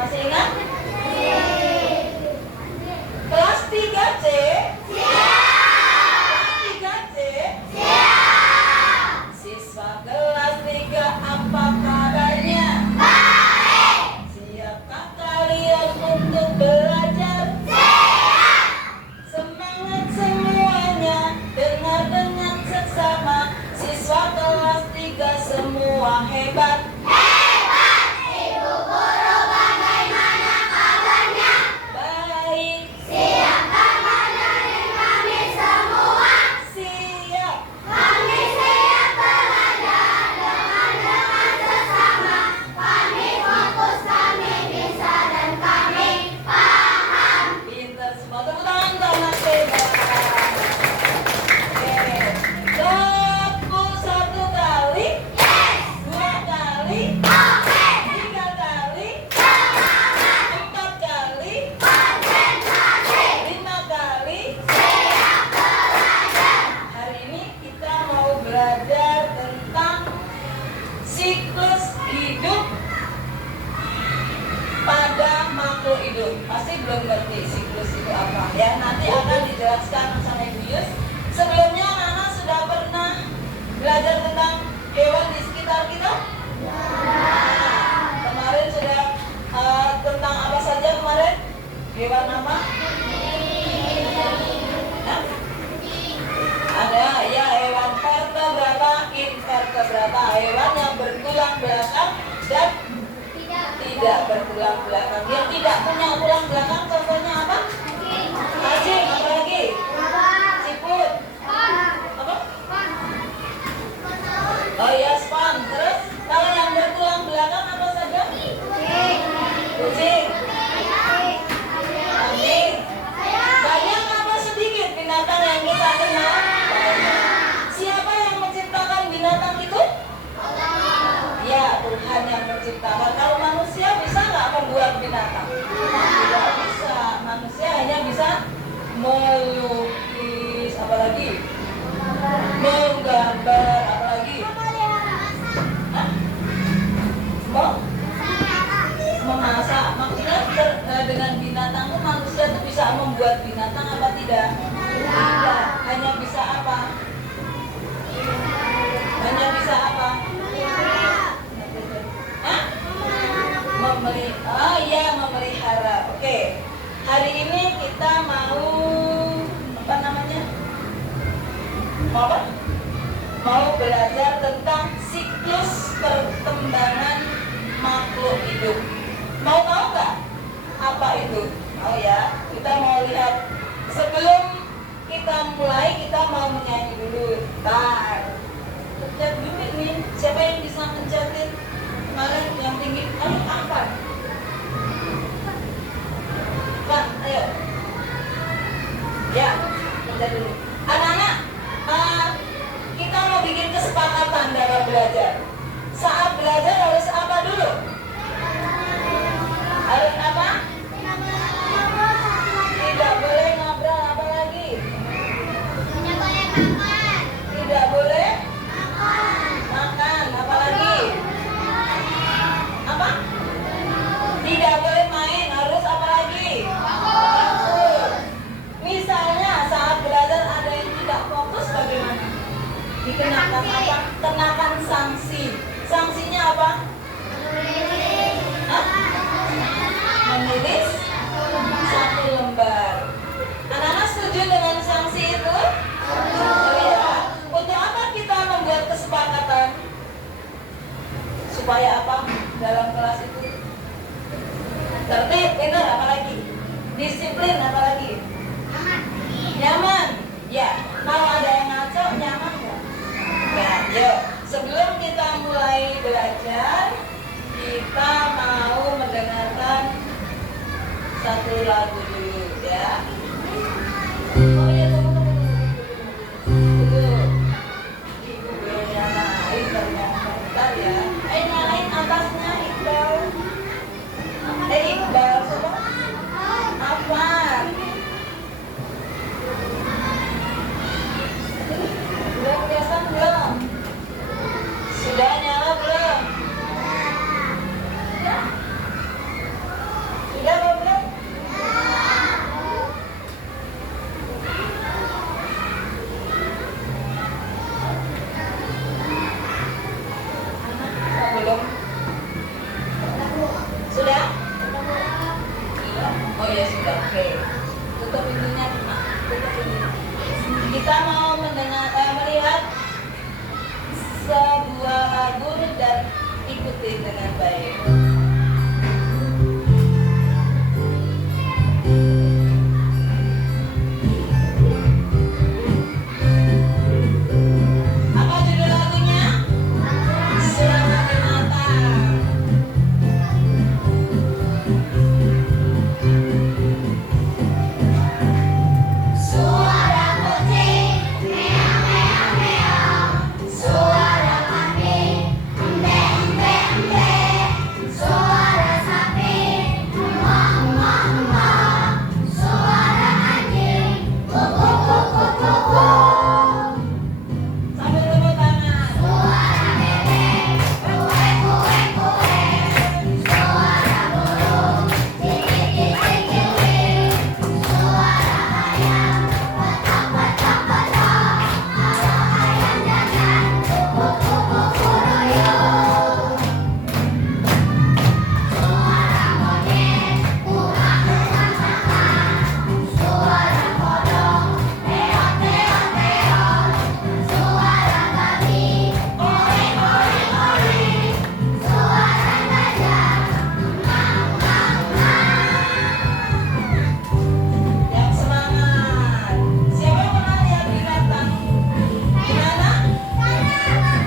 Masih ingat? Kelas 3C? Kelas 3C? Siswa kelas 3 apa kabarnya? Siapkah kalian untuk belajar? Semangat semuanya, dengar dengan seksama. Siswa kelas 3 semua hebat. Ibu guru bagaimana kabarnya? Baik. Siapkah ngajarin kami semua? Siap. Kami siap belajar dengan sesama. Kami fokus, kami bisa dan kami paham. Pintar semua. Tepuk tangan untuk anak hebat. Oke. Tepuk 1 kali. Yes. 2 kali. Oke. 3 kali. Semangat. 4 kali. Konsentrasi. 5 kali. Siap belajar. Hari ini kita mau belajar tentang siklus hidup pada makhluk hidup. Pasti belum ngerti siklus itu apa ya. Nanti akan dijelaskan sama Ibu Yus. Sebelumnya anak sudah pernah belajar tentang hewan di sekitar kita? Kemarin sudah tentang apa saja kemarin? Hewan apa? Hah? Ada ya hewan vertebrata, invertebrata, hewan yang bertulang belakang dan tidak bertulang belakang. Yang tidak punya tulang belakang contohnya apa? Anjing, apa lagi? Siput. Apa? Oh iya, span. Terus kalau yang bertulang belakang apa saja? Kucing. Kambing. Banyak apa sedikit binatang yang kita kenal? Banyak. Siapa yang menciptakan binatang itu? Ya, Tuhan yang menciptakan. Kalau manusia bisa nggak membuat binatang? Tidak bisa. Manusia hanya bisa melukis, apalagi menggambar, apalagi memasak. Maksudnya dengan binatang itu manusia itu bisa membuat binatang apa tidak? Tidak. Hanya bisa apa? Hanya bisa apa? Hah? Memelihara. Oke. Hari ini kita mau apa namanya? Mau apa? Mau belajar tentang siklus perkembangan makhluk hidup. Mau tahu nggak apa itu? Oh ya, kita mau lihat. Sebelum kita mulai, kita mau menyanyi dulu. Tar. Pencet dulu nih. Siapa yang bisa pencetin? Kemarin yang tinggi. Ayo, apa? Pak, ayo. Ya, pencet dulu. Anak-anak, kita mau bikin kesepakatan dalam belajar. Saat belajar harus apa dulu? Harus apa? Tidak boleh ngobrol, apa lagi? Tidak boleh makan, apa lagi? Apa? Tidak boleh main, harus apa lagi? Fokus. Misalnya saat belajar ada yang tidak fokus, bagaimana? Dikenakan apa? Kenakan sanksi. Sanksinya apa? Hah? Menulis 1 lembar. Anak-anak setuju dengan sanksi itu? Oh ya. Untuk apa kita membuat kesepakatan? Supaya apa? Dalam kelas itu tertib, pintar, apa lagi? Disiplin, apa lagi? Nyaman. Ya. Kalau ada yang ngaco, nyaman nggak? Ya, yuk. Sebelum kita mulai belajar, kita mau mendengarkan satu lagu dulu ya. Oh iya, tunggu. Ibu belum nyalain, ternyata bentar ya. Nyalain atasnya Iqbal. Iqbal, coba. Apa? Udah kelihatan belum? Sudah nyala belum? Kita mau melihat sebuah lagu dan ikuti dengan baik. Apa judul lagunya? Suara Binatang. Suara kucing, meow meow meow. Suara kambing, embe embe embe. Suara sapi, ema ema ema. Suara anjing, kuku kuku kuku. Sambil tepuk tangan. Suara bebek, kue kue kue. Suara burung, cicit cicit cicit. Suara ayam, petak petak petak. Kalau ayam jangan, kuku kuku kuroyong. Suara monyet, kuak kuak kuak. Suara kodok, meot meot meot. Suara babi, oi oi oi. Suara gajah, mau mau mau. Yang semangat. Siapa yang pernah lihat binatang? Di mana?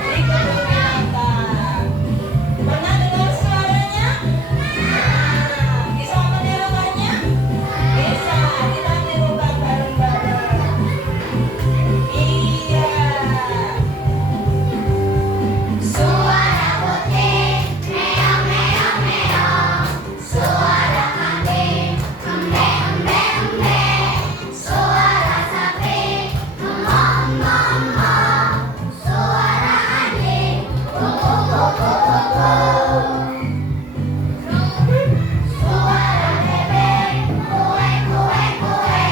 Di kebun binatang. Pernah dengar suaranya? Bisa menirukannya? Bisa. Kita tirukan bareng-bareng. Iya. Suara kucing, meow meow meow. Suara kambing, embe embe embe. Suara sapi, ema ema ema. Suara anjing, kuku kuku kuku. Suara bebek, kue kue kue.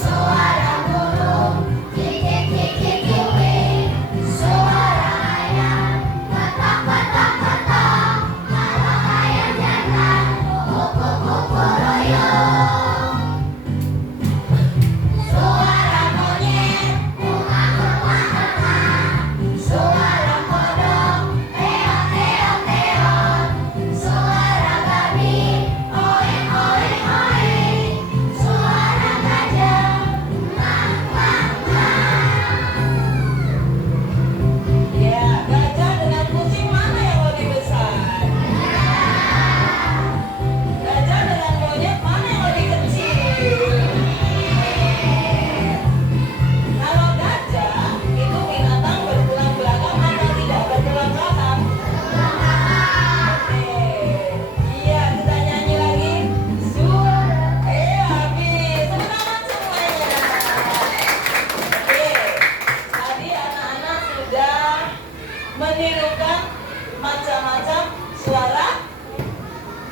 Suara burung, cicit cicit cicit. Suara ayam, petak petak petak. Kalau ayam jangan, kuku kuku royong. Suara monyet, kuak kuak kuak. Suara kodok, meot meot meot. Suara babi, oi oi oi. Suara gajah, mak mak mak. Ya, gajah dengan kucing mana yang lebih besar? Gajah dengan monyet mana yang lebih kecil? Kalau gajah itu binatang bertulang belakang atau tidak bertulang belakang? Oke. Iya, kita nyanyi lagi. Suara. Habis. Tepuk tangan semuanya. Oke. Tadi anak-anak sudah menirukan macam-macam suara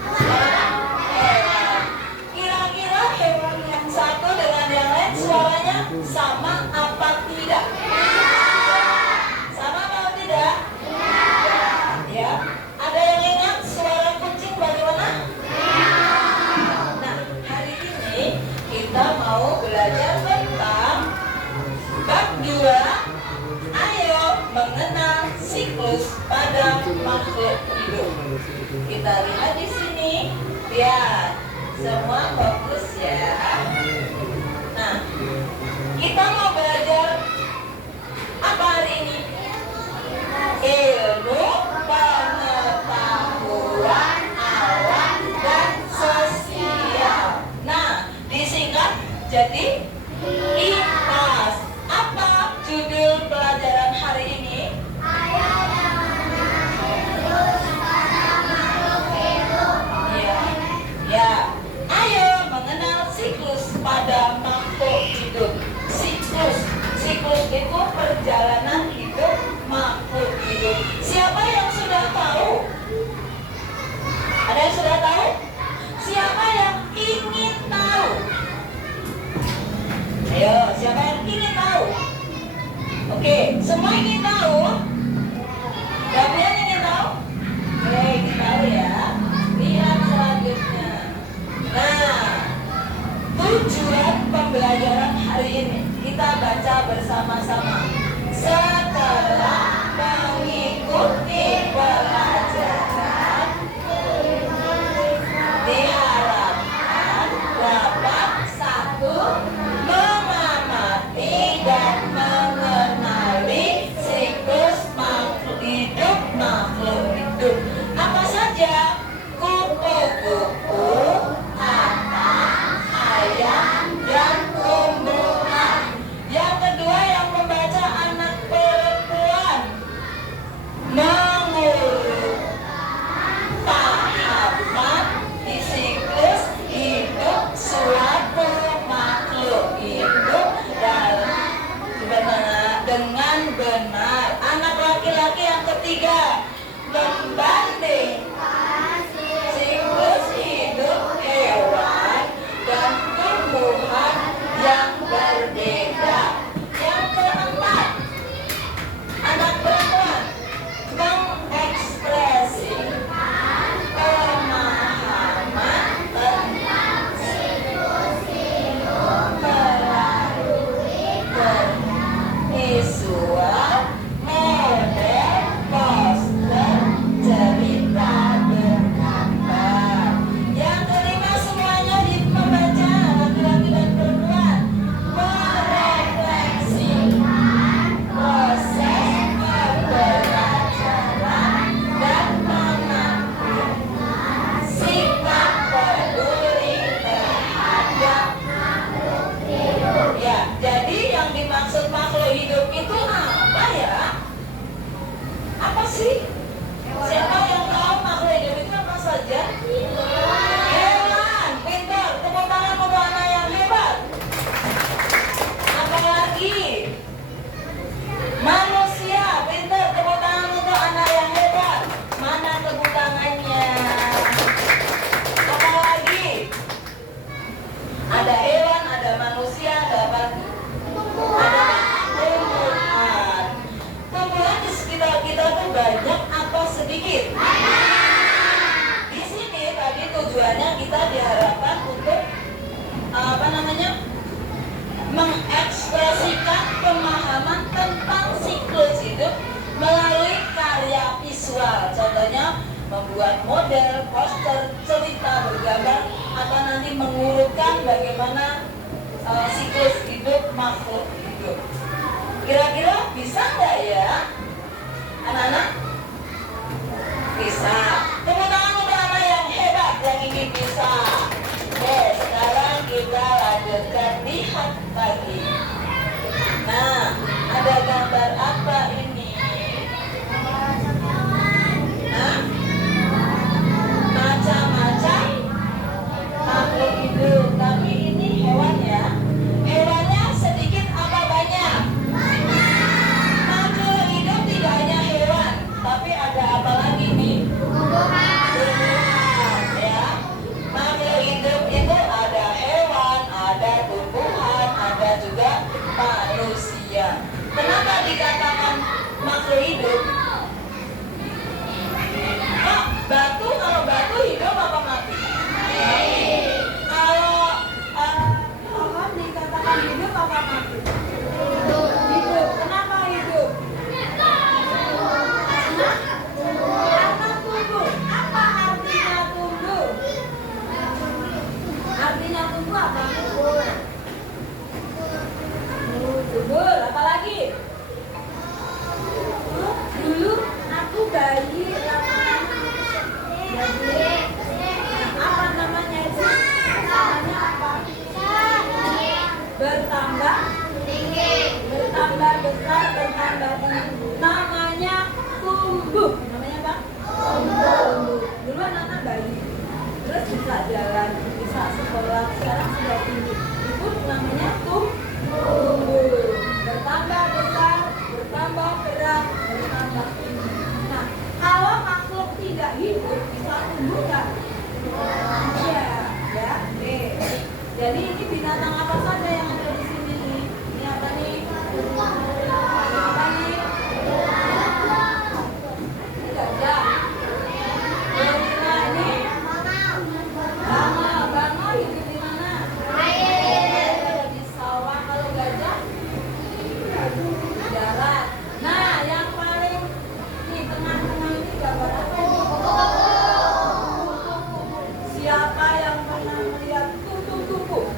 hewan. Kira-kira hewan yang satu dengan yang lain suaranya sama apa tidak? Sama atau tidak? Ya. Ada yang ingat suara kucing bagaimana? Nah, hari ini kita mau belajar tentang bab 2. Ayo mengenal siklus pada makhluk hidup. Kita lihat di sini. Lihat. Semua fokus ya. Nah, kita mau belajar apa hari ini? Ilmu pengetahuan alam dan sosial. Nah, disingkat jadi IPAS. Apa judul pelajaran hari ini? Ayo terus pada makhluk hidup. Ya, ya. Ayo mengenal siklus pada makhluk hidup. Siklus itu perjalanan hidup makhluk hidup. Siapa yang sudah tahu? Ada yang sudah tahu? Siapa yang ingin tahu? Ayo, siapa yang ingin tahu? Oke, semua ingin tahu? Gabriel ingin tahu? Oke, ingin tahu ya. Lihat selanjutnya. Nah, tujuan pembelajaran hari ini kita baca bersama-sama. Setelah mengikuti pelajaran, diharapkan dapat satu mengamati dan mengenali siklus makhluk hidup. Apa saja? Kupu-kupu, anak, ayam, dan tumbuhan. Yang kedua yang membaca anak perempuan, mengurut tahapan di siklus hidup suatu makhluk hidup dengan benar. Anak laki-laki yang ketiga, membandingkan siklus hidup hewan dan tumbuhan yang berbeda. Yang keempat, anak perempuan, mengekspresikan pemahaman tentang siklus hidup melalui visual, model, poster, cerita bergambar. Yang kelima, semuanya membaca, laki-laki dan perempuan, merefleksikan proses pembelajaran dan mengambil sikap peduli terhadap makhluk hidup. Ya, jadi yang dimaksud makhluk hidup itu apa ya? Apa sih? Siapa yang tahu makhluk hidup itu apa saja? Hewan, pintar. Tepuk tangan untuk anak yang hebat. Apa lagi? Manusia, pintar. Tepuk tangan untuk anak yang hebat. Mana tepuk tangannya? Apa lagi? Ada hewan, ada manusia, ada apa? Ada tumbuhan. Tumbuhan di sekitar kita tuh banyak apa sedikit? Di sini tadi tujuannya kita diharapkan untuk mengekspresikan pemahaman tentang siklus hidup melalui karya visual. Contohnya membuat model, poster, cerita bergambar, atau nanti mengurutkan bagaimana siklus hidup makhluk hidup. Kira-kira bisa nggak ya, anak-anak? Bisa. Tepuk tangan untuk anak yang hebat yang ini bisa. Oke, sekarang kita lanjutkan, lihat lagi. Nah, ada gambar apa ini? Nah, macam-macam makhluk hidup. Tapi ini hewan ya. Hewannya sedikit apa banyak? Makhluk hidup tidak hanya hewan, tapi ada apa lagi nih? Tumbuhan, ya. Makhluk hidup itu ada hewan, ada tumbuhan, ada juga manusia. Kenapa dikatakan makhluk hidup? Oh, batu, kalau batu hidup apa mati? Kalau pohon dikatakan hidup apa mati? Hidup. Kenapa hidup? Karena tumbuh. Apa artinya tumbuh? Artinya tumbuh apa? Subur. Apa lagi? Dulu aku bayi apa namanya itu? Namanya apa? Bertambah tinggi, bertambah besar, bertambah tinggi. Namanya tumbuh. Namanya apa? Tumbuh. Dulu anak bayi, terus bisa jalan, bisa sekolah. Sekarang sudah tinggi. Itu namanya tumbuh. Bertambah besar, bertambah berat, bertambah tinggi. Nah, kalau makhluk tidak hidup bisa tumbuh nggak? Iya, ya. Oke. Jadi ini binatang apa saja yang ada di sini nih? Ini apa nih? Apa nih? Ini gajah. Gorila ini? Bangau. Bangau hidup di mana? Di sawah. Kalau gajah? Siapa yang pernah melihat kupu-kupu?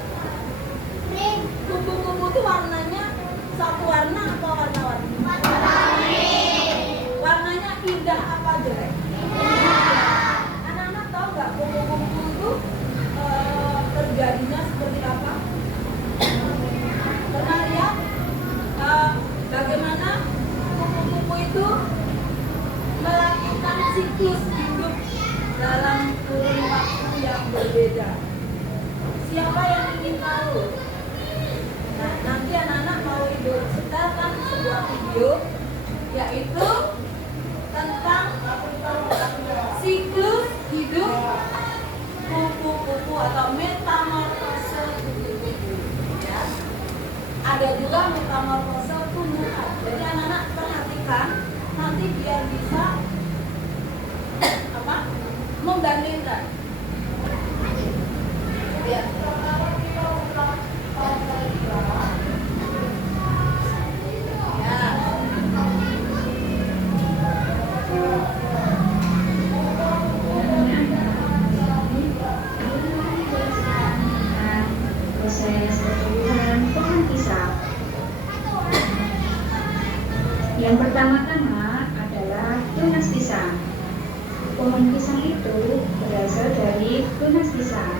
Pink. Kupu-kupu itu warnanya satu warna atau warna-warni? Warnanya indah apa jelek? Anak-anak tahu nggak kupu-kupu itu terjadinya seperti apa? Pernah lihat bagaimana kupu-kupu itu melakukan siklus hidup dalam kurun waktu yang berbeda? Siapa yang ingin tahu? Nah, nanti anak-anak mau ibu setelkan sebuah video yaitu tentang siklus hidup kupu-kupu atau metamorfose kupu-kupu. Ya. Ada juga metamorfose tumbuhan. Jadi anak-anak perhatikan nanti biar bisa membandingkan. Ya. Proses pertumbuhan pohon pisang. Yang pertama-tama adalah tunas pisang. Pohon pisang itu berasal dari tunas pisang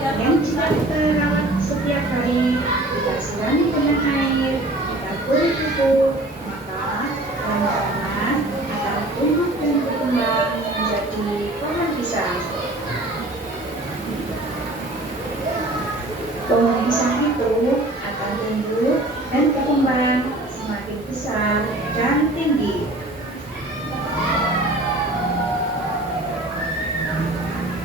yang jika kita rawat setiap hari, kita sirami dengan air, kita beri pupuk, maka pelan-pelan akan tumbuh dan berkembang menjadi pohon pisang. Pohon pisang itu akan tumbuh dan berkembang semakin besar dan tinggi.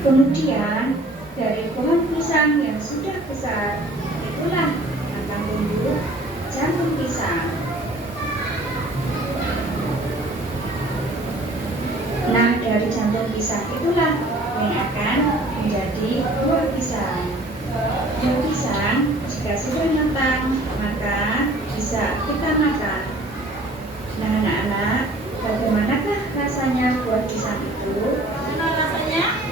Kemudian dari pohon pisang yang sudah besar, itulah akan tumbuh jantung pisang. Nah, dari jantung pisang itulah yang akan menjadi buah pisang. Buah pisang jika sudah matang, maka bisa kita makan. Nah, anak-anak, bagaimanakah rasanya buah pisang itu? Gimana rasanya?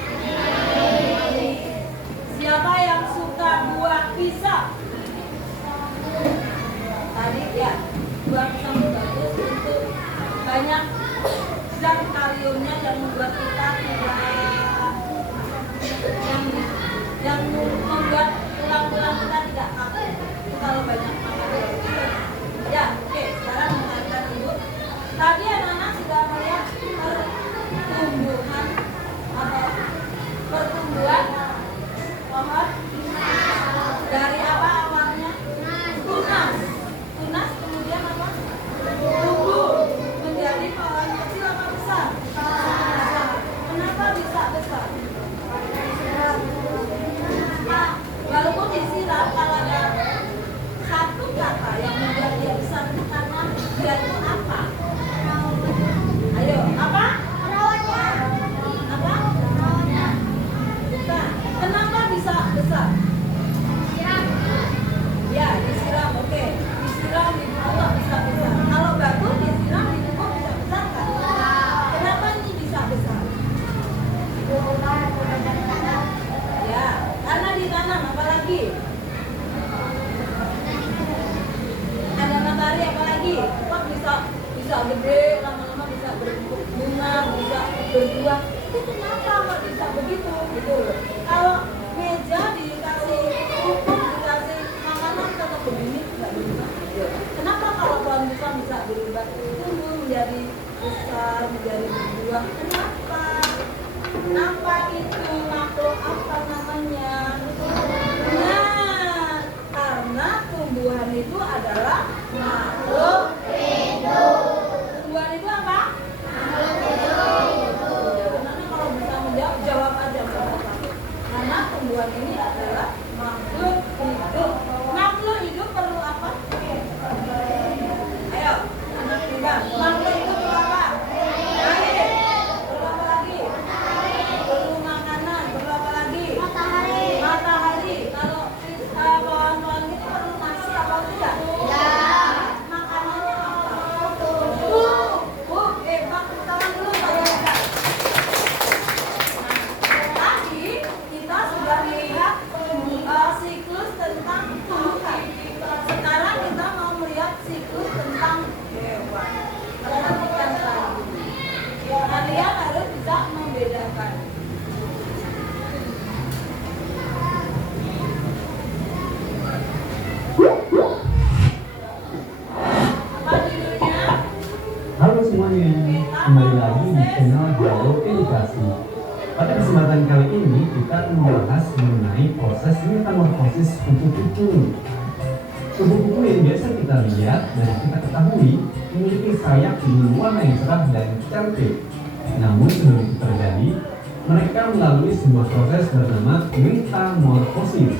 Siapa yang suka buah pisang? Tadi ya, buah pisang itu bagus untuk banyak zat kaliumnya yang membuat kita tidak yang membuat tulang-tulang kita tidak kaku. Itu kalau banyak makan. Ya, oke. Sekarang mendengarkan ibu. Tadi anak-anak sudah melihat pertumbuhan atau pertumbuhan pohon dari apa awalnya? Tunas. Tunas kemudian apa? Tumbuh menjadi pohon kecil apa besar? Besar. Kenapa bisa besar? Walaupun disiram, kalau ada satu kata yang membuat dia besar itu karena dia itu apa? Ayo, apa? Apa? Bukan. Kenapa bisa besar? Ya, disiram. Oke. Disiram di bawah bisa besar. Kalau batu disiram di bawah bisa besar kan? Kenapa ini bisa besar? Ya, karena ditanam. Apalagi? Ada matahari, apalagi? Kok bisa gede, lama-lama bisa berbunga, bisa berbuah. Itu kenapa kok bisa begitu? Gitu loh. Kalau meja dikasih pupuk, dikasih makanan tetap begini, tidak berubah. Kenapa kalau pohon pisang bisa berubah? Tumbuh menjadi besar, menjadi berbuah. Kenapa? Apa itu makhluk apa namanya? Nah, karena tumbuhan itu adalah makhluk hidup. Tumbuhan itu apa? Makhluk hidup. Karena kalau bisa menjawab, jawab aja. Karena tumbuhan ini adalah makhluk hidup. Makhluk hidup perlu apa? Ayo, anak muda. Makhluk hidup perlu apa? Air. Perlu apa lagi? Perlu makanan. Perlu apa lagi? Matahari. Kalau pohon-pohon itu perlu nasi apa tidak? Makanannya apa? Tangan dulu saya lihat. Tadi ini kita akan membahas mengenai proses metamorfosis kupu-kupu. Kupu-kupu yang biasa kita lihat dan kita ketahui memiliki sayap dengan warna yang cerah dan cantik. Namun sebelum itu terjadi, mereka melalui sebuah proses bernama metamorfosis.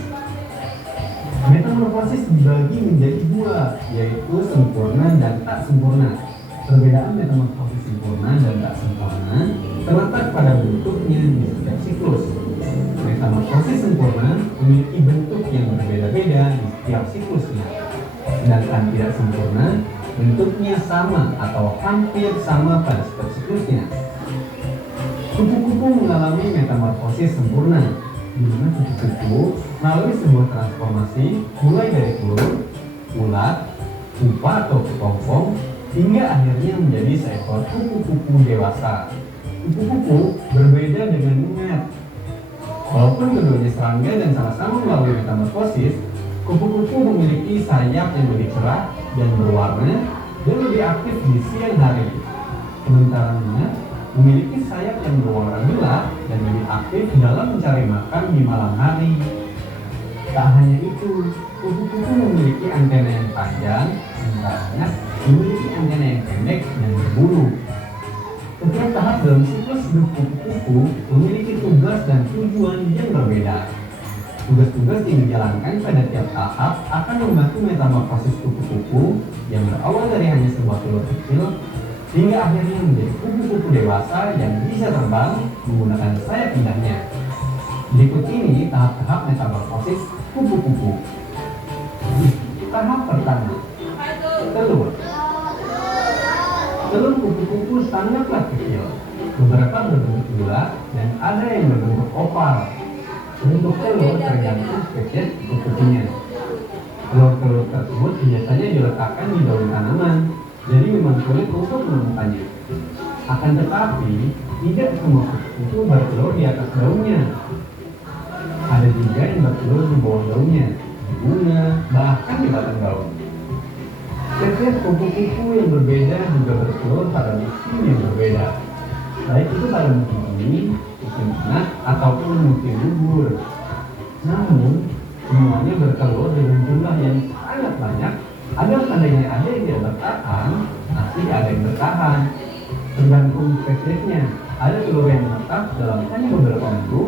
Metamorfosis dibagi menjadi dua, yaitu sempurna dan tak sempurna. Perbedaan metamorfosis sempurna dan tak sempurna terletak pada bentuknya di setiap siklus. Metamorfosis sempurna memiliki bentuk yang berbeda-beda di setiap siklusnya, sedangkan tidak sempurna bentuknya sama atau hampir sama pada setiap siklusnya. Kupu-kupu mengalami metamorfosis sempurna, di mana kupu-kupu melalui sebuah transformasi mulai dari telur, ulat, pupa atau kepompong, hingga akhirnya menjadi seekor kupu-kupu dewasa. Kupu-kupu berbeda dengan monyet. Walaupun keduanya serangga dan sama-sama melalui metamorfosis, kupu-kupu memiliki sayap yang lebih cerah dan berwarna dan lebih aktif di siang hari. Sementara monyet memiliki sayap yang berwarna gelap dan lebih aktif dalam mencari makan di malam hari. Tak hanya itu, kupu-kupu memiliki antena yang panjang, sementara monyet memiliki antena yang pendek dan berbulu. Setiap tahap dalam siklus hidup kupu-kupu memiliki tugas dan tujuan yang berbeda. Tugas-tugas yang dijalankan pada tiap tahap akan membantu metamorfosis kupu-kupu yang berawal dari hanya sebuah telur kecil hingga akhirnya menjadi kupu-kupu dewasa yang bisa terbang menggunakan sayap indahnya. Berikut ini tahap-tahap metamorfosis kupu-kupu. Tahap pertama, telur. Telur kupu-kupu sangatlah kecil. Beberapa berbentuk bulat dan ada yang berbentuk oval. Bentuk telur tergantung spesies kupu-kupunya. Telur-telur tersebut biasanya diletakkan di daun tanaman, jadi memang sulit untuk menemukannya. Akan tetapi, tidak semua kupu-kupu bertelur di atas daunnya. Ada juga yang bertelur di bawah daunnya, di bunga, bahkan di batang daun. Spesies kupu-kupu yang berbeda juga bertelur pada musim yang berbeda, baik itu pada musim dingin, musim panas, ataupun musim gugur. Namun, semuanya bertelur dengan jumlah yang sangat banyak. Ada seandainya ada yang tidak bertahan, masih ada yang bertahan. Tergantung spesiesnya, ada telur yang menetas dalam hanya beberapa minggu,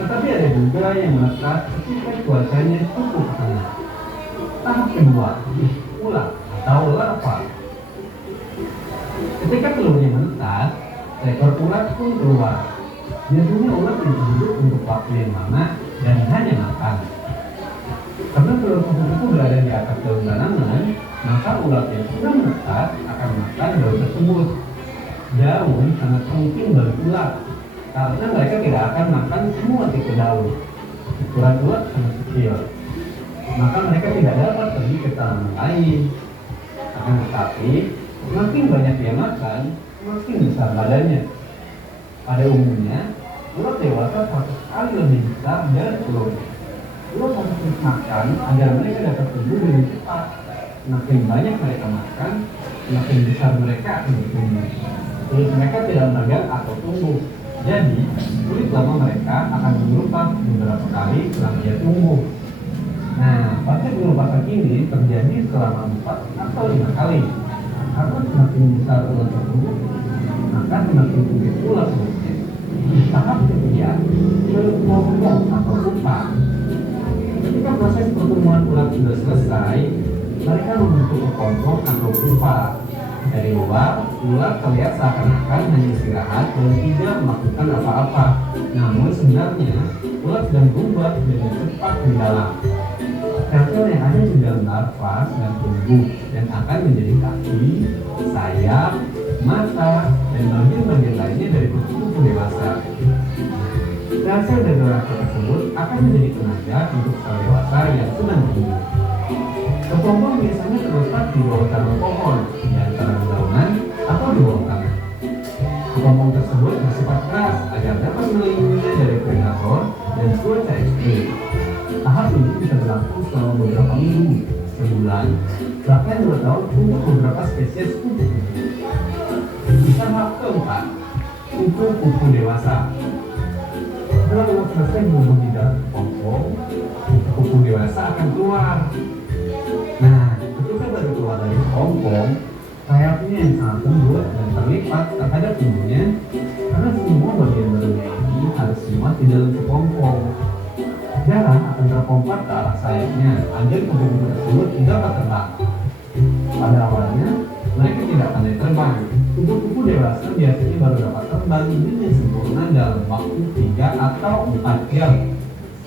tetapi ada juga yang menetas ketika cuacanya cukup panas. Tahap kedua, ulat atau larva. Ketika telurnya menetas, seekor ulat pun keluar. Biasanya ulat hidup untuk waktu yang lama dan hanya makan. Karena telur kupu-kupu berada di atas daun tanaman, maka ulat yang sudah menetas akan makan daun tersebut. Daun sangat penting bagi ulat, karena mereka tidak akan makan semua tipe daun. Ukuran ulat sangat kecil, maka mereka tidak dapat pergi ke tanaman lain. Akan tetapi, semakin banyak dia makan, semakin besar badannya. Pada umumnya, ulat dewasa 100 kali lebih besar dari telurnya. Ulat harus terus makan agar mereka dapat tumbuh lebih cepat. Semakin banyak mereka makan, semakin besar mereka akan bertumbuh. Kulit mereka tidak menegang atau tumbuh. Jadi, kulit lama mereka akan mengelupas beberapa kali setelah dia tumbuh. Nah, proses pengelupasan ini terjadi selama 4 atau 5 kali. Karena semakin besar ulat tersebut, maka semakin tinggi ulat mulutnya. Tahap ketiga, kepompong atau pupa. Ketika proses pertumbuhan ulat sudah selesai, mereka membentuk kepompong atau pupa. Dari luar, ulat terlihat seakan-akan hanya istirahat dan tidak melakukan apa-apa. Namun sebenarnya, ulat sedang berubah dengan cepat di dalam. Sel-sel yang ada di dalam larva sedang tumbuh dan akan menjadi kaki, sayap, mata, dan bagian-bagian lainnya dari kupu-kupu dewasa. Sel-sel dari larva tersebut akan menjadi tenaga untuk sel dewasa yang sedang tumbuh. Kepompong biasanya terletak di bawah cabang pohon, di antara dedaunan atau di bawah tanah. Kepompong tersebut bersifat keras agar dapat melindunginya dari predator dan cuaca ekstrim. Tahap ini bisa berlangsung selama beberapa minggu, sebulan, bahkan 2 tahun untuk beberapa spesies kupu-kupu. Tahap keempat, kupu-kupu dewasa. Setelah ulat selesai menunggu di dalam kepompong, kupu-kupu dewasa akan keluar. Nah, ketika baru keluar dari kepompong, sayapnya yang sangat lembut dan terlipat terhadap tubuhnya, karena semua bagian barunya ini harus dimuat di dalam kepompong. Darah akan terpompa ke arah sayapnya agar kupu-kupu tersebut dapat terbang. Pada awalnya, mereka tidak pandai terbang. Kupu-kupu dewasa biasanya baru dapat terbang dengan sempurna dalam waktu 3 atau 4 jam.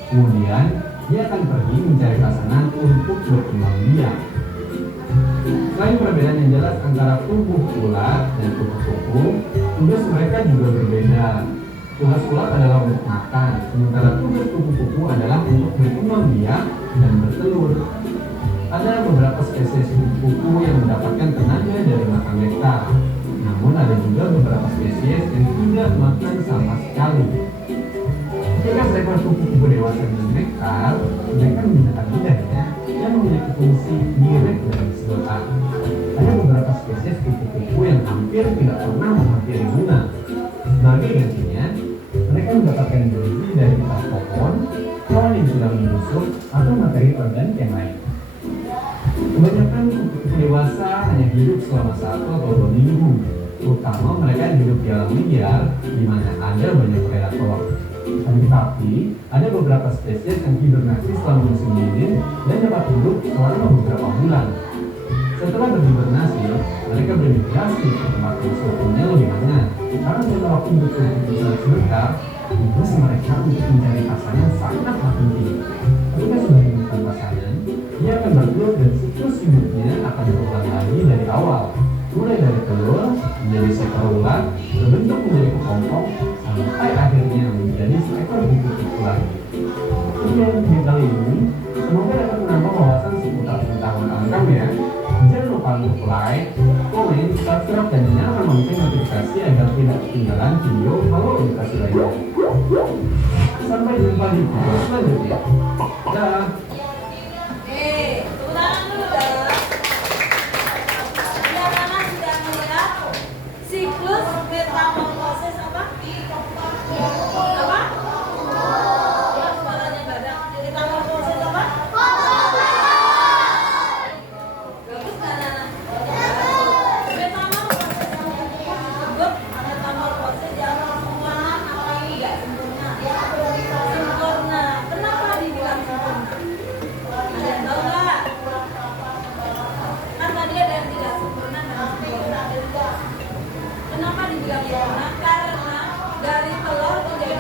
Kemudian, dia akan pergi mencari pasangan untuk berkembang biak. Selain perbedaan yang jelas antara tubuh ulat dan kupu-kupu, tugas mereka juga berbeda. Tugas ulat adalah untuk makan, sementara tugas kupu-kupu adalah untuk berkembang biak dan bertelur. Ada beberapa spesies kupu-kupu yang mendapatkan tenaga dari makan nektar. Namun ada juga beberapa spesies yang tidak makan sama sekali. Ketika seekor kupu-kupu dewasa minum nektar, mereka menggunakan lidahnya yang memiliki fungsi direct dan sedotan. Ada beberapa spesies kupu-kupu yang hampir tidak pernah menghampiri bunga. Sebagai gantinya, mereka mendapatkan gizi dari getah pohon, pohon yang sudah membusuk, atau materi organik yang lain. Kebanyakan kupu-kupu dewasa hanya hidup selama 1 atau 2 minggu, terutama mereka yang hidup di alam liar di mana ada banyak predator. Tetapi, ada beberapa spesies yang hibernasi selama musim dingin dan dapat hidup selama beberapa bulan. Setelah berhibernasi, mereka bermigrasi ke tempat yang suhunya lebih hangat. Karena jangka waktu hidup kupu-kupu sangat sebentar, tugas mereka untuk mencari pasangan sangatlah penting. Ketika sudah menemukan pasangan, dia akan bertelur dan siklus hidupnya akan berulang lagi dari awal. Mulai dari telur, menjadi seekor ulat, berbentuk menjadi kepompong, sampai akhirnya menjadi seekor kupu-kupu lagi. Sekian video kali ini, semoga dapat menambah wawasan seputar pengetahuan alam kamu ya. Jangan lupa untuk like, komen, subscribe, dan nyalakan lonceng notifikasi agar tidak ketinggalan video Halo Edukasi lainnya. Sampai jumpa di video selanjutnya. Dah. Tepuk tangan dulu dong. Sudah mana sudah melihat siklus metamorfosis apa? Apa? Ya, suaranya badak. Metamorfosis apa? Bagus kan anak? Metamorfosis yang sempurna apa tidak sempurna? Sempurna. Kenapa dibilang sempurna? Ada yang tahu nggak? Kan tadi ada yang tidak sempurna dan sempurna. Kenapa dibilang sempurna? Karena dari telur menjadi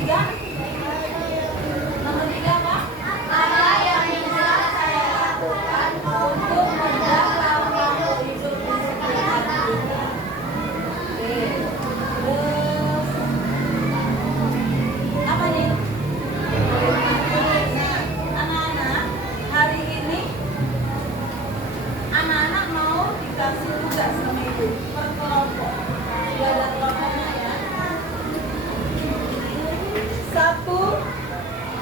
tiga? Nomor tiga apa? Apa yang bisa saya lakukan Untuk menjaga makhluk hidup di sekitar kita. Oke. Terus apa nih? Nah, anak-anak, hari ini anak-anak mau dikasih tugas sama ibu per kelompok. Sudah ada kelompoknya ya. Satu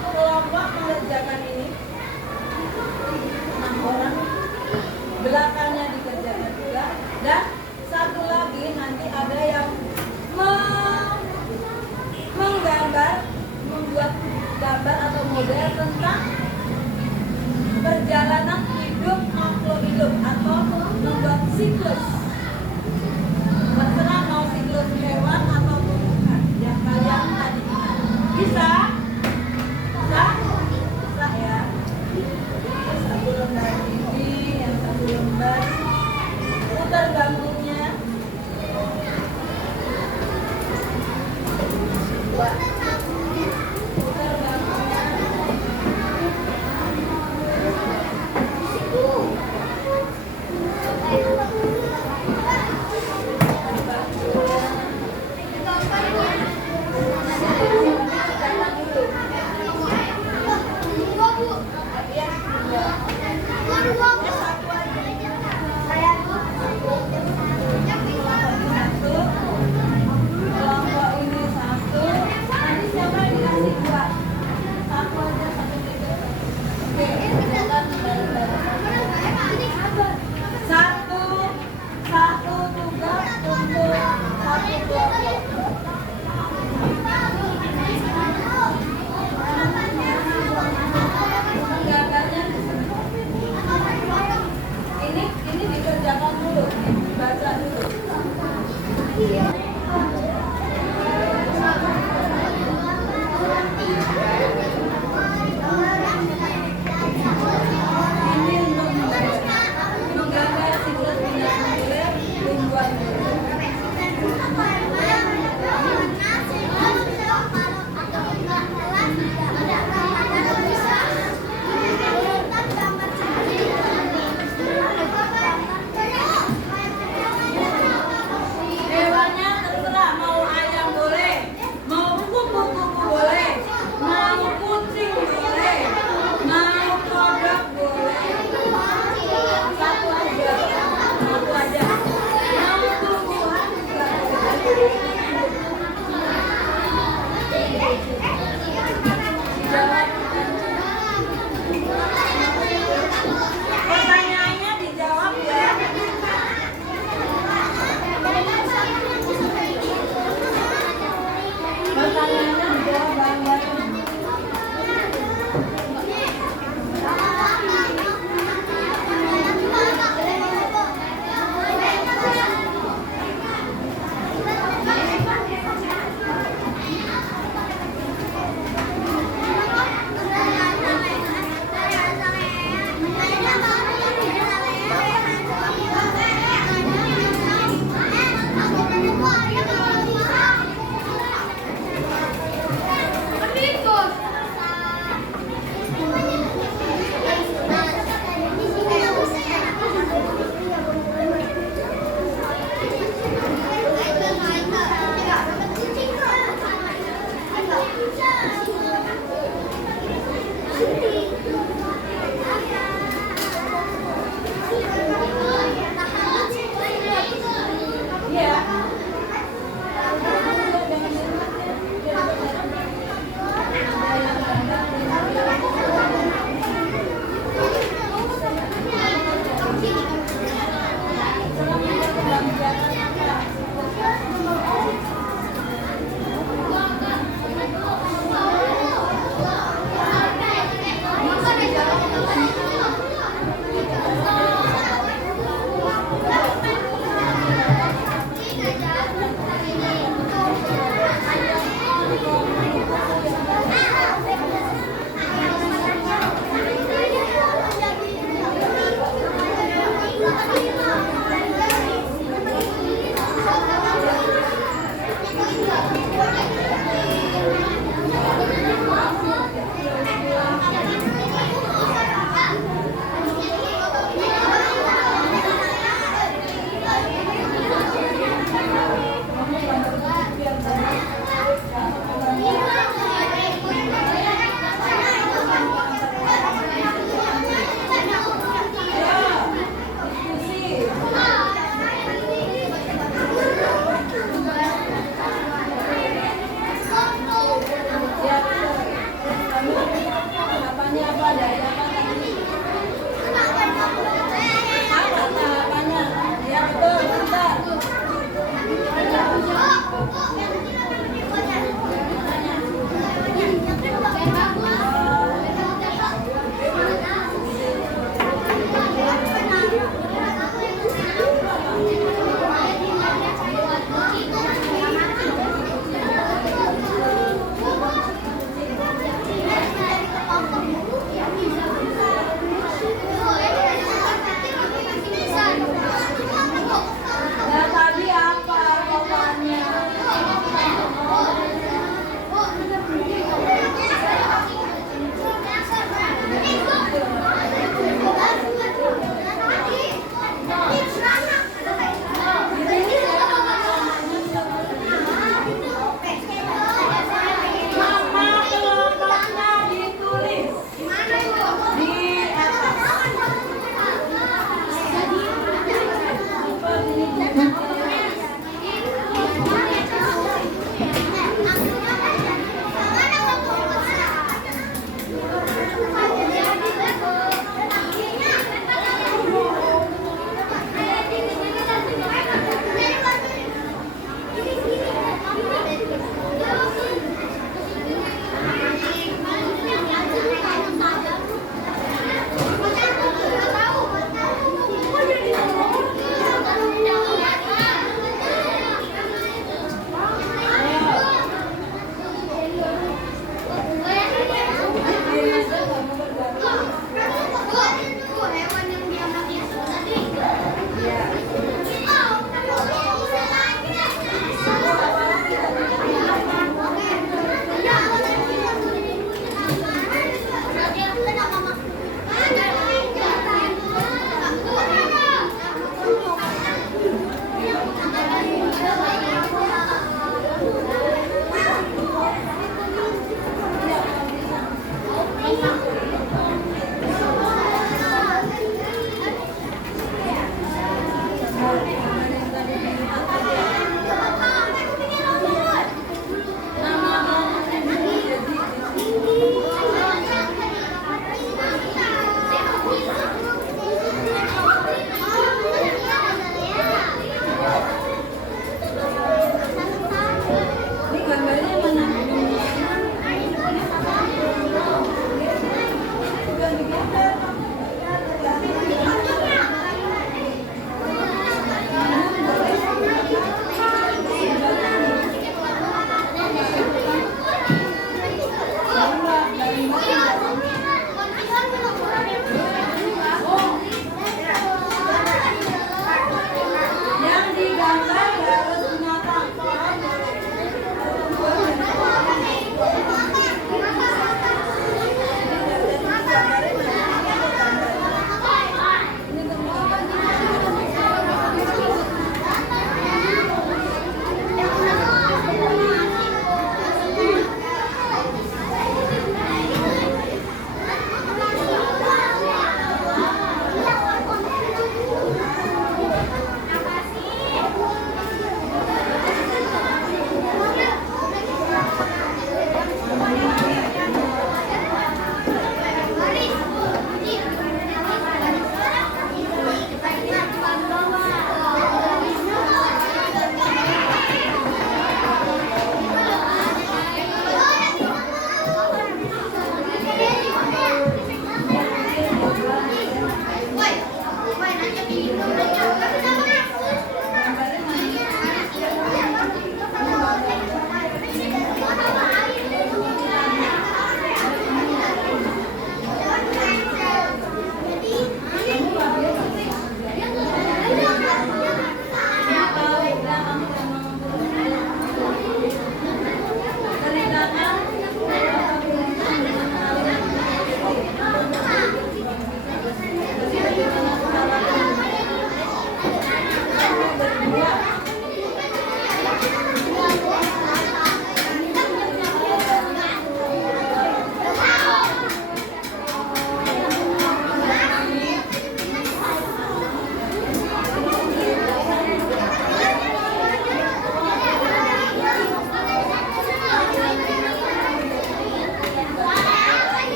kelompok mengerjakan ini 6 orang, belakangnya dikerjakan juga, dan satu lagi nanti ada yang menggambar, membuat gambar atau model tentang perjalanan hidup makhluk hidup atau membuat siklus. Terserah mau siklus hewan atau tumbuhan yang kalian tadi ingat. Bisa? Bisa? Bisa ya. Jadi satu lembar ini, yang satu lembar putar bambunya. Dua. Putar bambunya. Bambunya.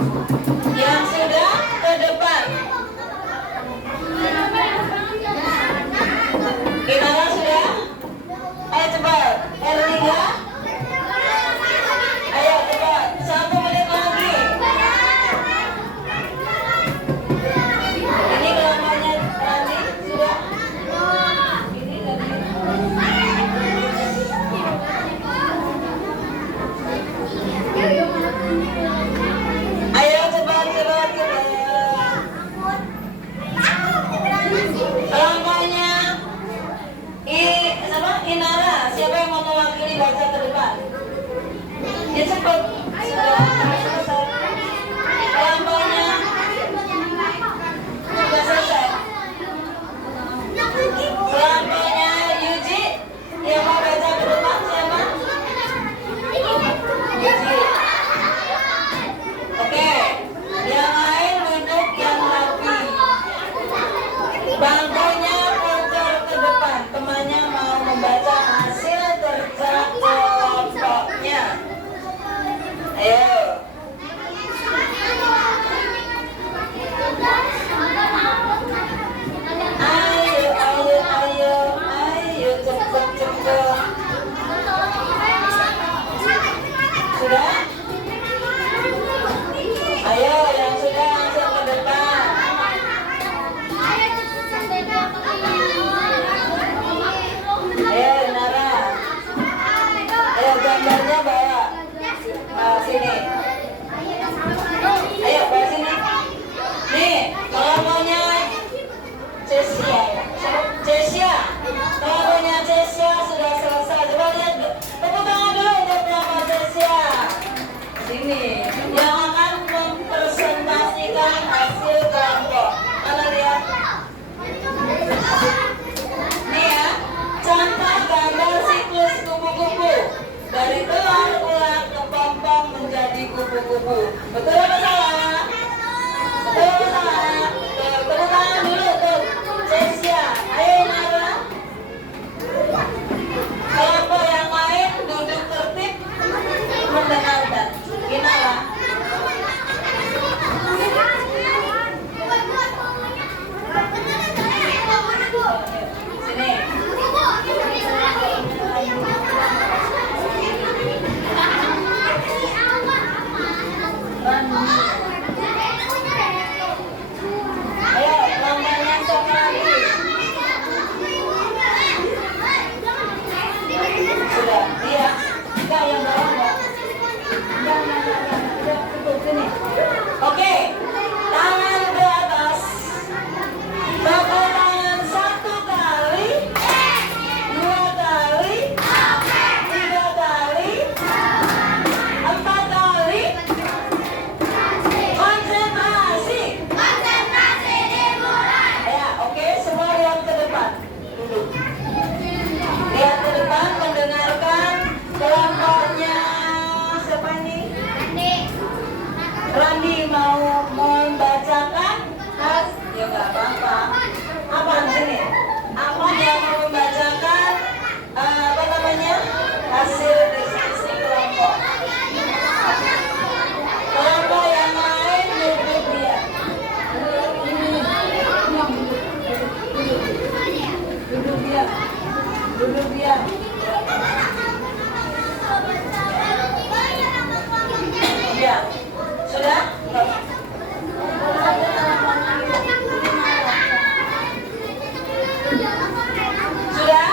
Yang sudah ke depan. Inara sudah? Ayo cepat. Erlina. Ayo cepat. 1 menit lagi. Ini kelompoknya Rani sudah? Ini tadi. Ayo cepat. Kelompoknya Inara, siapa yang mau mewakili baca ke depan? Ya cepat. Sudah selesai. Kelompoknya sudah selesai. Kelompoknya Yuji, yang mau baca ke depan siapa? Yuji. Oke, yang lain duduk yang rapi. Bangkunya kotor ke depan. Temannya mau membaca hasil kerja kelompoknya. Ayo. Ayo, cepet. Sudah? Ayo, yang sudah langsung ke depan. Ayo, Nara. Ayo, gambarnya bawa. Sini. Ayo, bawa sini. Nih, kelompoknya Cesia. Kelompoknya Cesia sudah selesai. Coba lihat. Tepuk tangan dulu untuk kelompok Cesia. Sini. Yang akan mempresentasikan hasil kelompok. Mana lihat? Nih ya, contoh gambar siklus kupu-kupu. Dari telur ulat kepompong menjadi kupu-kupu. Betul apa salah? Betul apa salah? Tepuk tangan dulu tuh, Cesia. Ayo Nara. Kelompok yang lain duduk tertib mendengarkan. Inara. Sini. Ayo, kelompoknya Sokrati. Sudah, iya. Enggak, yang bawah enggak. Enggak, cukup sini. Oke, tangan ke atas. Tepuk tangan 1 kali, 2 kali, 3 kali, 4 kali. Konsentrasi. Ya, oke, semua lihat ke depan. Duduk. Lihat ke depan, mendengarkan kelompoknya siapa ini? Randi mau membacakan ya nggak apa-apa. Apa sini? Apa yang mau membacakan apa namanya hasil diskusi kelompok? Kelompok yang lain duduk dia. Duduk dia. Ya, sudah? Sudah?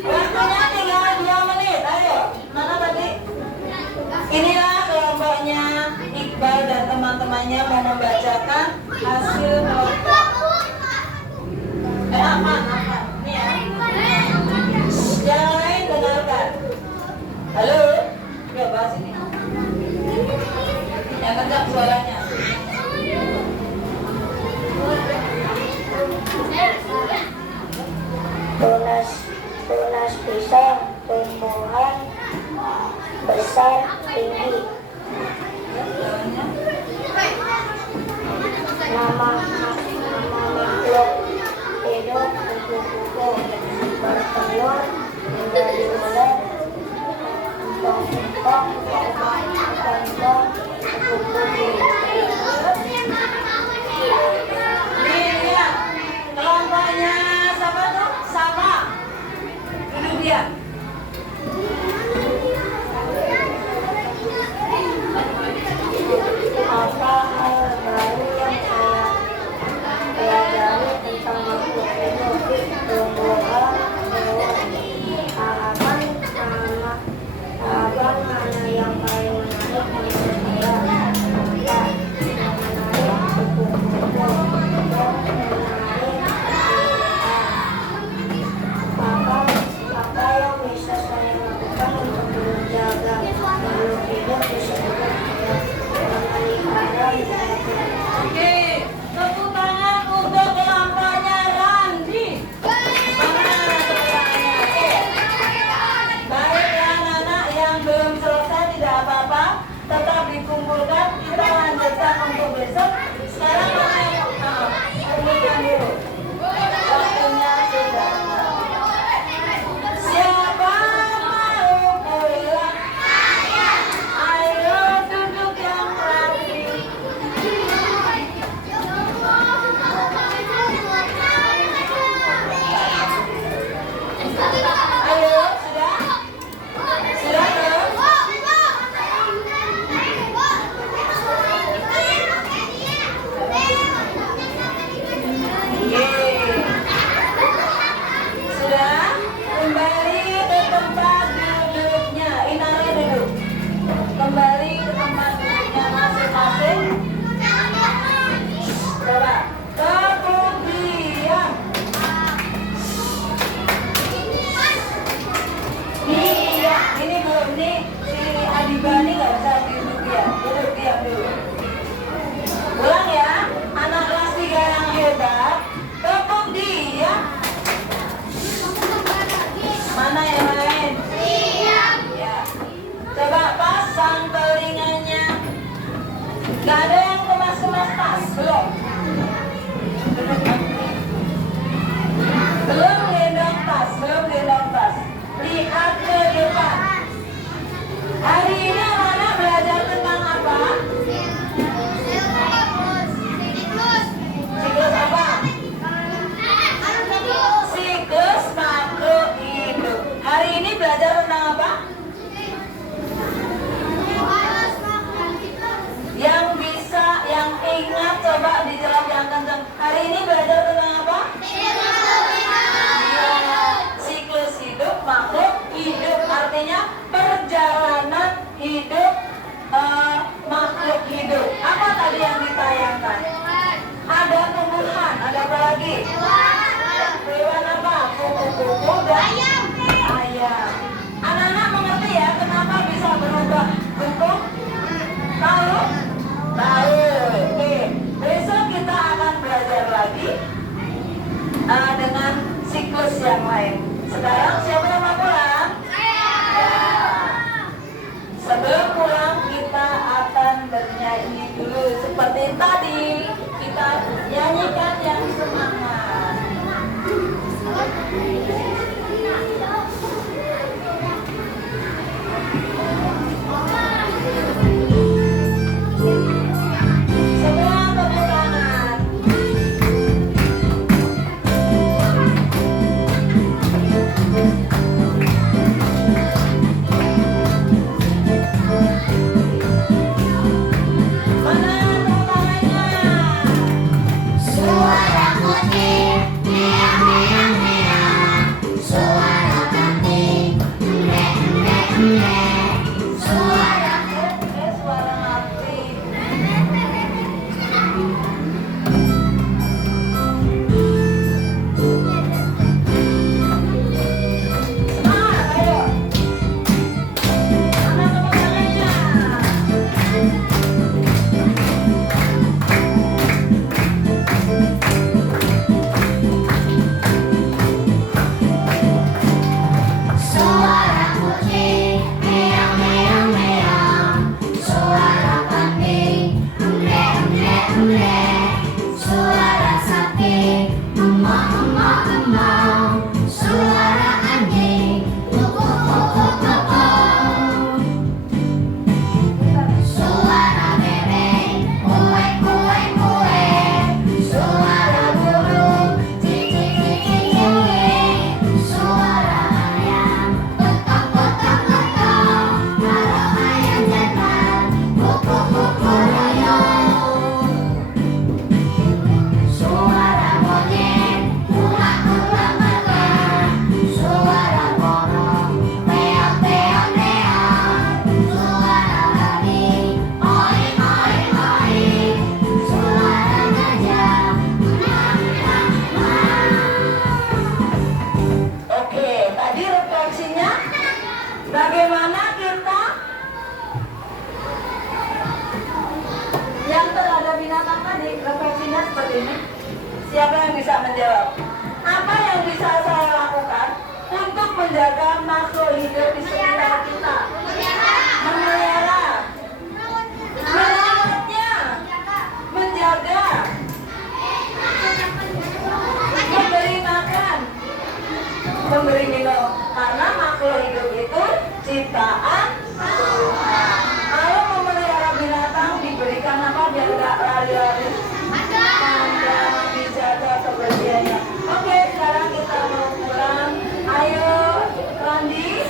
Waktunya tinggal 2 menit. Ayo, mana tadi? Inilah kelompoknya Iqbal dan teman-temannya mau membacakan hasil kelompok. Aman. Nih ya. Yang lain dengarkan. Halo? Yuk, bahas ini. Yang kencang suaranya. Tunas pisang tumbuhan besar tinggi. Nama makhluk hidup kupu-kupu bertelur menjadi ular. Empok-empok kupu-kupu besok. Sekarang mana yang rumuskan dulu. Waktunya sudah. Siapa mau pulang? Ayo duduk yang rapi. Ayo, sudah? Sudah belum? Yeay. Sudah? Kembali ke tempat duduknya. Inara duduk. Kembali ke tempat duduknya masing-masing. Coba. Kemudian. Iya. Ini belum nih. Si Adibani nggak bisa duduk dia. Duduk diam dulu. Ulang ya. Anak kelas 3 yang hebat. Kemudian. Mana yang lain? Ya. Coba pasang telinganya. Gak ada yang kemas-kemas tas, belum? Belum gendong tas, belum gendong tas. Lihat ke depan. Hari ini anak belajar tentang apa? Siklus apa? Siklus makhluk hidup. Hari ini belajar tentang apa? Yang bisa, yang ingat coba dijawab yang kencang. Hari ini belajar tentang apa? Siklus hidup, makhluk hidup. Artinya perjalanan hidup makhluk hidup. Apa tadi yang ditayangkan? Ada tumbuhan, ada apa lagi? Hewan apa? Kuku-kuku dan ayam. Anak-anak mengerti ya kenapa bisa berubah bentuk? Tahu? Tahu. Oke. Besok kita akan belajar lagi dengan siklus yang lain. Sekarang siapa yang mau pulang? Ya. Sebelum pulang kita akan bernyanyi dulu seperti tadi. Kita nyanyikan yang semangat. Semua tepuk tangan. Mana tepuk tangannya? Suara kucing, meong meong meong. Suara kambing, embe embe embe. Suara Suara hati. Semangat, ayo. Mana tepuk tangannya? suara kucing, meong meong meong. Suara kambing, embe embe embe. Suara sapi, emong emong emong. Suara anjing, kuku kuku kuku. Suara bebek, kue kue kue. Suara burung, cicik cicik cicik. Suara ayam, ketok ketok ketok. Kalau ayam jantan, kuku kuku royong. Suara monyet, kuak kuak kuak. Suara burung, meong meong meong. Suara babi, oi oi oi. Suara gajah, meong meong meong. Oke, tadi refleksinya bagaimana kita yang terhadap binatang tadi, refleksinya seperti ini. Siapa yang bisa menjawab? Apa yang bisa saya lakukan untuk menjaga makhluk hidup di sekitar kita? Memelihara, merawatnya, penciptaan kalau memelihara binatang diberikan apa biar nggak lari-lari panjang dijaga kebersihannya. Oke, sekarang kita mau pulang. Ayo Randi,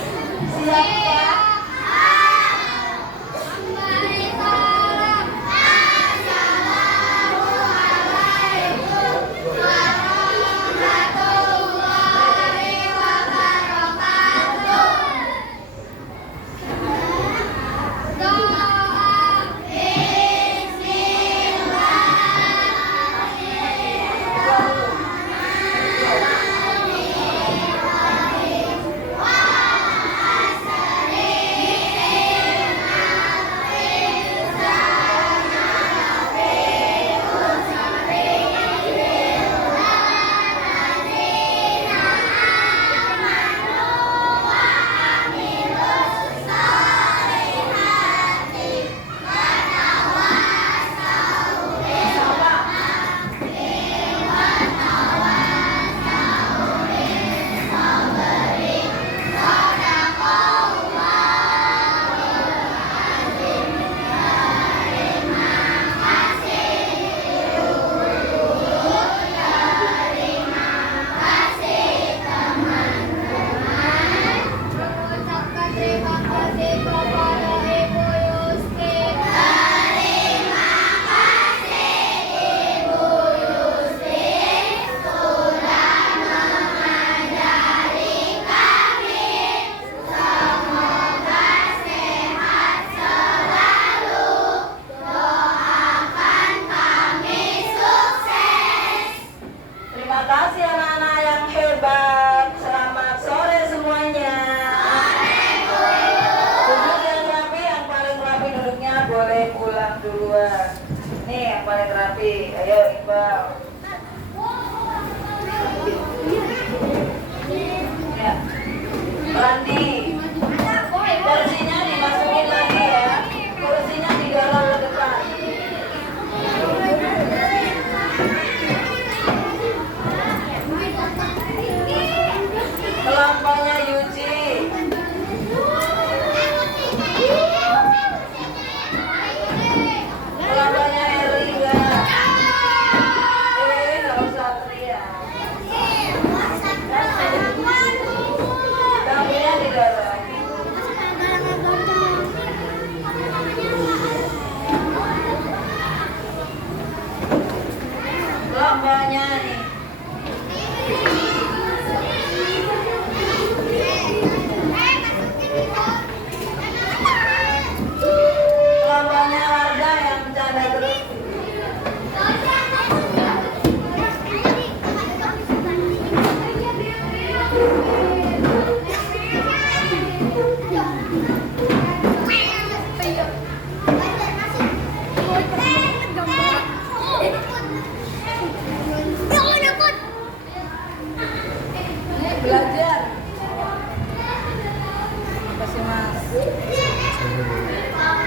siapa? Terima kasih anak-anak yang hebat. Selamat sore semuanya. Duduk yang rapi, yang paling rapi duduknya boleh pulang duluan. Nih yang paling rapi. Ayo Iqbal. Ya. Randi. Kursinya dimasukin lagi ya. Kursinya didorong ke depan. Lampunya Yuji. Lampunya Erlinga. Nggak usah teriak. Lampunya didorong. Lampunya nih.